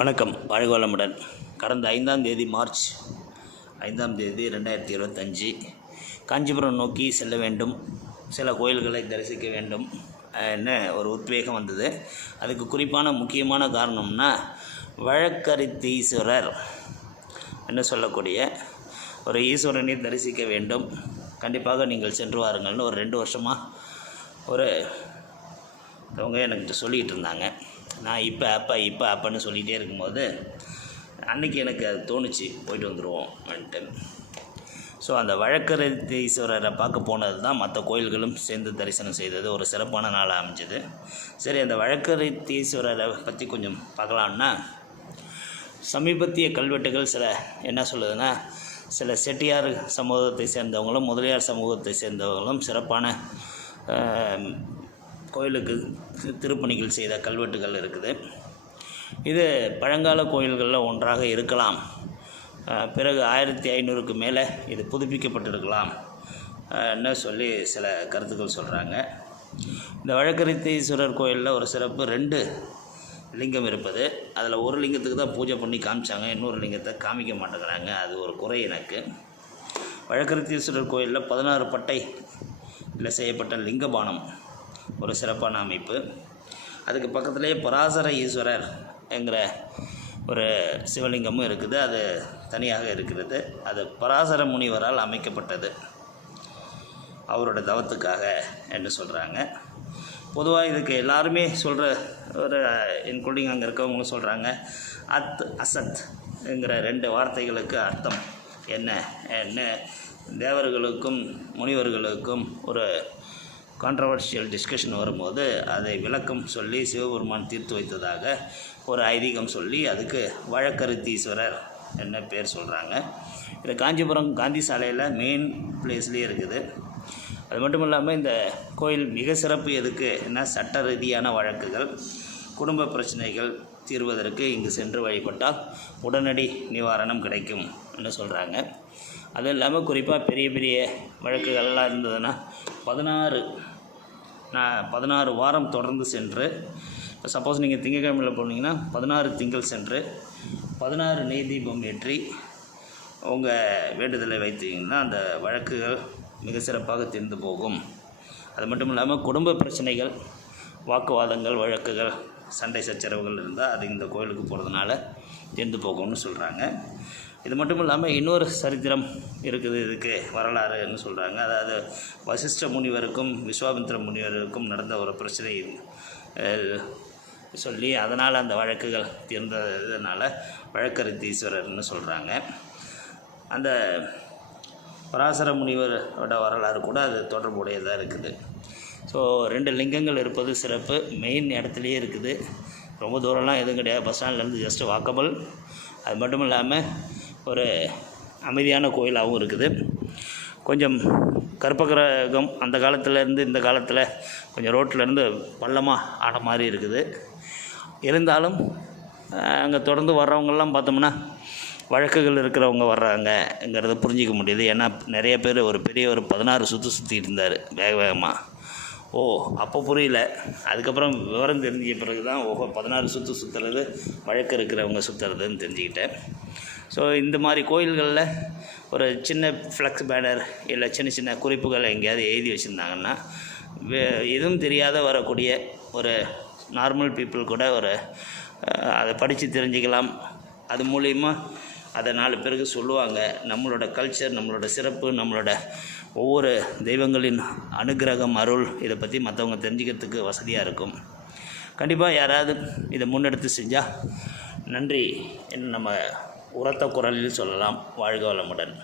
வணக்கம் வாழ்க வளமுடன் கடந்த ஐந்தாம் தேதி மார்ச் ஐந்தாம் தேதி ரெண்டாயிரத்தி இருபத்தஞ்சி காஞ்சிபுரம் நோக்கி செல்ல வேண்டும். சில கோயில்களை தரிசிக்க வேண்டும் என்ன ஒரு உத்வேகம் வந்தது. அதுக்கு குறிப்பான முக்கியமான காரணம்னா வழக்கரித்தீஸ்வரர் என்று சொல்லக்கூடிய ஒரு ஈஸ்வரனை தரிசிக்க வேண்டும். கண்டிப்பாக நீங்கள் சென்று வாருங்கள்னு ஒரு ரெண்டு வருஷமாக ஒரு அவங்க எனக்கு சொல்லிகிட்டு இருந்தாங்க. நான் இப்போ அப்போ இப்போ அப்பன்னு சொல்லிகிட்டே இருக்கும்போது அன்றைக்கி எனக்கு அது தோணுச்சு போயிட்டு வந்துடுவோம் வந்துட்டு ஸோ அந்த வழக்கரதீஸ்வரரை பார்க்க போனது தான் மற்ற கோயில்களும் சேர்ந்து தரிசனம் செய்தது ஒரு சிறப்பான நாளாக அமைஞ்சது. சரி அந்த வழக்கரதீஸ்வரரை பற்றி கொஞ்சம் பார்க்கலான்னா சமீபத்திய கல்வெட்டுகள் சில என்ன சொல்லுதுன்னா சில செட்டியார் சமூகத்தை சேர்ந்தவங்களும் முதலியார் சமூகத்தை சேர்ந்தவங்களும் சிறப்பான கோயிலுக்கு திருப்பணிகள் செய்த கல்வெட்டுகள் இருக்குது. இது பழங்கால கோயில்களில் ஒன்றாக இருக்கலாம். பிறகு ஆயிரத்தி ஐநூறுக்கு மேலே இது புதுப்பிக்கப்பட்டிருக்கலாம். என்ன சொல்லி சில கருத்துக்கள் சொல்கிறாங்க இந்த வழக்கரித்தீஸ்வரர் கோயிலில் ஒரு சிறப்பு ரெண்டு லிங்கம் இருப்பது. அதில் ஒரு லிங்கத்துக்கு தான் பூஜை பண்ணி காமிச்சாங்க. இன்னொரு லிங்கத்தை காமிக்க மாட்டேங்கிறாங்க. அது ஒரு குறை எனக்கு. வழக்கரித்தீஸ்வரர் கோயிலில் பதினாறு பட்டை இல்லை செய்யப்பட்ட லிங்கபானம். ஒரு சிறப்பான அமைப்பு. அதுக்கு பக்கத்துலேயே பராசர ஈஸ்வரர் என்கிற ஒரு சிவலிங்கமும் இருக்குது. அது தனியாக இருக்கிறது. அது பராசர முனிவரால் அமைக்கப்பட்டது. அவரோட தவத்துக்காக என்று சொல்கிறாங்க பொதுவாக இதுக்கு எல்லாருமே சொல்கிற ஒரு இன்க்ளூடிங் அங்கே இருக்கவங்களும் சொல்கிறாங்க அத் அசத் என்கிற ரெண்டு வார்த்தைகளுக்கு அர்த்தம் என்ன? என்ன? தேவர்களுக்கும் முனிவர்களுக்கும் ஒரு கான்ட்ரவர்ஷியல் டிஸ்கஷன் வரும்போது அதை விளக்கம் சொல்லி சிவபெருமான் தீர்த்து வைத்ததாக ஒரு ஐதீகம் சொல்லி அதுக்கு வழக்கருத்தீஸ்வரர் என்ன பேர் சொல்கிறாங்க இது காஞ்சிபுரம் காந்தி சாலையில் மெயின் பிளேஸ்லேயே இருக்குது. அது மட்டும் இல்லாமல் இந்த கோயில் மிக சிறப்பு எதுக்கு? என்ன? சட்ட ரீதியான வழக்குகள் குடும்ப பிரச்சனைகள் தீர்வதற்கு இங்கு சென்று வழிபட்டால் உடனடி நிவாரணம் கிடைக்கும் என்று சொல்கிறாங்க அதுவும் இல்லாமல் குறிப்பாக பெரிய பெரிய வழக்குகள்லாம் இருந்ததுன்னா பதினாறு நான் பதினாறு வாரம் தொடர்ந்து சென்று இப்போ சப்போஸ் நீங்கள் திங்கக்கிழமையில் போனீங்கன்னா பதினாறு திங்கள் சென்று பதினாறு நெய் தீபம் ஏற்றி உங்கள் வேண்டுதலை வைத்தீங்கன்னா அந்த வழக்குகள் மிக சிறப்பாக தீர்ந்து போகும். அது மட்டும் இல்லாமல் குடும்ப பிரச்சனைகள் வாக்குவாதங்கள் வழக்குகள் சண்டை சச்சரவுகள் இருந்தால் அது இந்த கோயிலுக்கு போகிறதுனால தீர்ந்து போகும்னு சொல்கிறாங்க இது மட்டும் இல்லாமல் இன்னொரு சரித்திரம் இருக்குது இதுக்கு வரலாறுன்னு சொல்கிறாங்க அதாவது வசிஷ்ட முனிவருக்கும் விஸ்வாமித்திர முனிவருக்கும் நடந்த ஒரு பிரச்சனை சொல்லி அதனால் அந்த வழக்குகள் தீர்ந்ததுனால வழக்கரித்தீஸ்வரர்னு சொல்கிறாங்க அந்த பராசர முனிவரோட வரலாறு கூட அது தொடர்புடையதாக இருக்குது. ஸோ ரெண்டு லிங்கங்கள் இருப்பது சிறப்பு. மெயின் இடத்துலையே இருக்குது. ரொம்ப தூரம்லாம் எதுவும் கிடையாது. பஸ் ஸ்டாண்ட்லேருந்து ஜஸ்ட் வாக்கபிள் அது மட்டும் இல்லாமல் ஒரு அமைதியான கோயிலாகவும் இருக்குது. கொஞ்சம் கற்பகிரகம் அந்த காலத்துலேருந்து இந்த காலத்தில் கொஞ்சம் ரோட்டில் இருந்து பள்ளமாக ஆட மாதிரி இருக்குது. இருந்தாலும் அங்கே தொடர்ந்து வர்றவங்கெல்லாம் பார்த்தோம்னா வழக்குகள் இருக்கிறவங்க வர்றாங்கங்கிறத புரிஞ்சிக்க முடியுது. ஏன்னா நிறைய பேர் ஒரு பெரிய ஒரு பதினாறு சுற்று சுற்றிட்டு இருந்தார் வேக வேகமாக ஓ அப்போ புரியல. அதுக்கப்புறம் விவரம் தெரிஞ்ச பிறகு தான் ஓஹோ பதினாறு சுற்று சுற்றுறது வழக்கு இருக்கிறவங்க சுற்றுறதுன்னு தெரிஞ்சுக்கிட்டேன். ஸோ இந்த மாதிரி கோயில்களில் ஒரு சின்ன ஃப்ளக்ஸ் பேனர் இல்லை சின்ன சின்ன குறிப்புகள் எங்கேயாவது எழுதி வச்சுருந்தாங்கன்னா வே- எதுவும் தெரியாத வரக்கூடிய ஒரு நார்மல் பீப்புள் கூட ஒரு அதை படித்து தெரிஞ்சுக்கலாம். அது மூலிமா அதை நாலு பேருக்கு சொல்லுவாங்க. நம்மளோட கல்ச்சர் நம்மளோட சிறப்பு நம்மளோட ஒவ்வொரு தெய்வங்களின் அனுக்கிரகம் அருள் இதை பற்றி மற்றவங்க தெரிஞ்சுக்கிறதுக்கு வசதியாக இருக்கும். கண்டிப்பாக யாராவது இதை முன்னெடுத்து செஞ்சால் நன்றி. என்று நம்ம உரத்த குரலில் சொல்லலாம். வாழ்க வளமுடன்.